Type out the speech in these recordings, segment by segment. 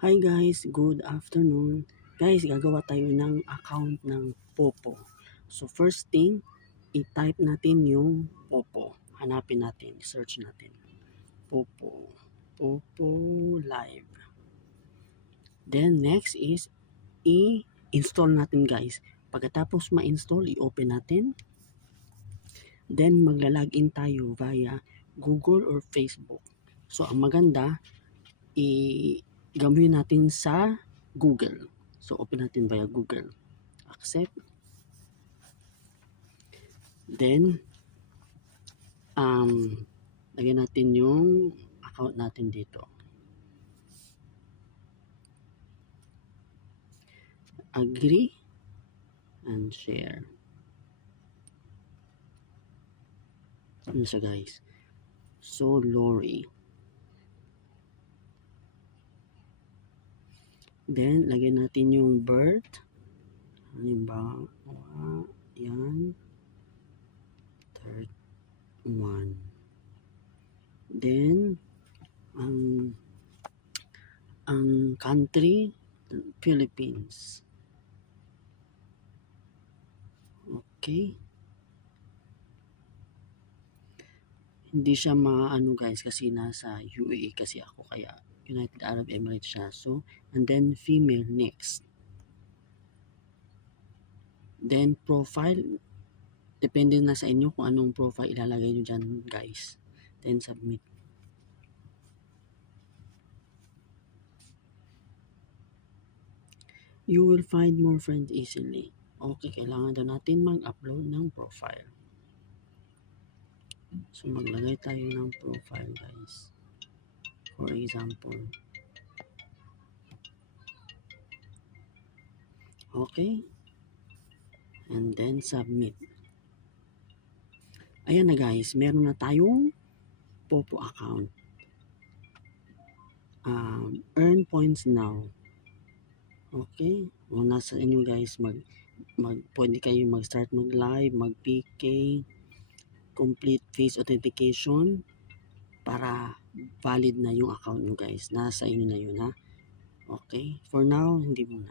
Hi guys, good afternoon. Guys, gagawa tayo ng account ng Popo. So first thing, i-type natin yung Popo. Hanapin natin, search natin. Popo. Popo Live. Then next is i-install natin guys. Pagkatapos ma-install, i-open natin. Then magla-login tayo via Google or Facebook. So ang maganda, gawin natin sa Google. So open natin via Google. Accept. Then lagyan natin yung account natin dito. Agree and share. Ano siya guys? So Lori. Then lagyan natin yung birth. Halimbawa, yan. 1. Then ang country, Philippines. Okay. Hindi siya maano guys kasi nasa UAE kasi ako, kaya United Arab Emirates siya. So, and then female next. Then profile, depende na sa inyo kung anong profile ilalagay nyo dyan guys. Then submit. You will find more friends easily. Okay, kailangan daw natin mag-upload ng profile. So maglagay tayo ng profile guys. For example. Okay. And then submit. Ayan na guys, meron na tayong Popo account. Earn points now. Okay, o nasa inyo guys, pwede kayo mag-start mag-live, mag-PK, complete face authentication para valid na yung account nyo guys. Nasa inyo na yun ha. Okay, for now, hindi muna.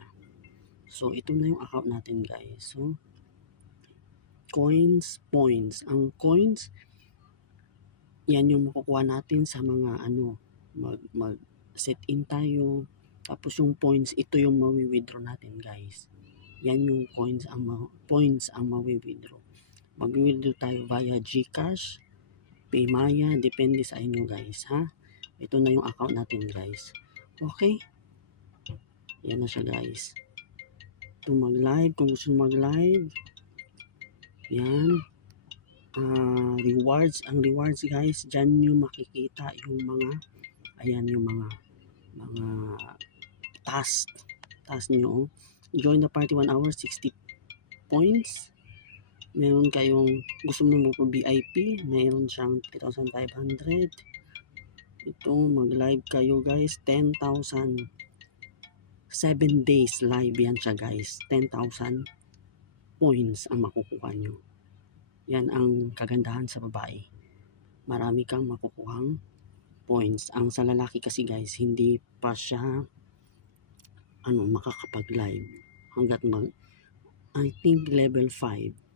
So, ito na yung account natin guys. So, coins, points. Ang coins, yan yung makukuha natin sa mga mag-set in tayo. Tapos yung points, ito yung mawi-withdraw natin guys. Yan yung points ang mawi-withdraw. Mag-withdraw tayo via GCash, Paymaya, depende sa inyo guys ha. Ito na yung account natin guys. Okay? Yan na siya guys. Ito mag-live, kung gusto mag-live. Yan. Rewards, ang rewards guys, dyan nyo makikita yung mga, ayan yung mga task nyo. Join the party 1 hour, 60 points. Meron kayong gusto mo po VIP, meron siyang 3,500. Ito mag-live kayo guys, 10,000. 7 days live yan siya guys. 10,000 points ang makukuha nyo. Yan ang kagandahan sa babae. Marami kang makukuhang points. Ang sa lalaki kasi guys, hindi pa siya makakapag-live hanggat I think level 5.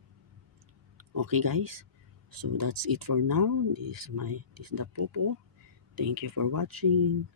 Okay guys, so that's it for now. This is the Popo. Thank you for watching.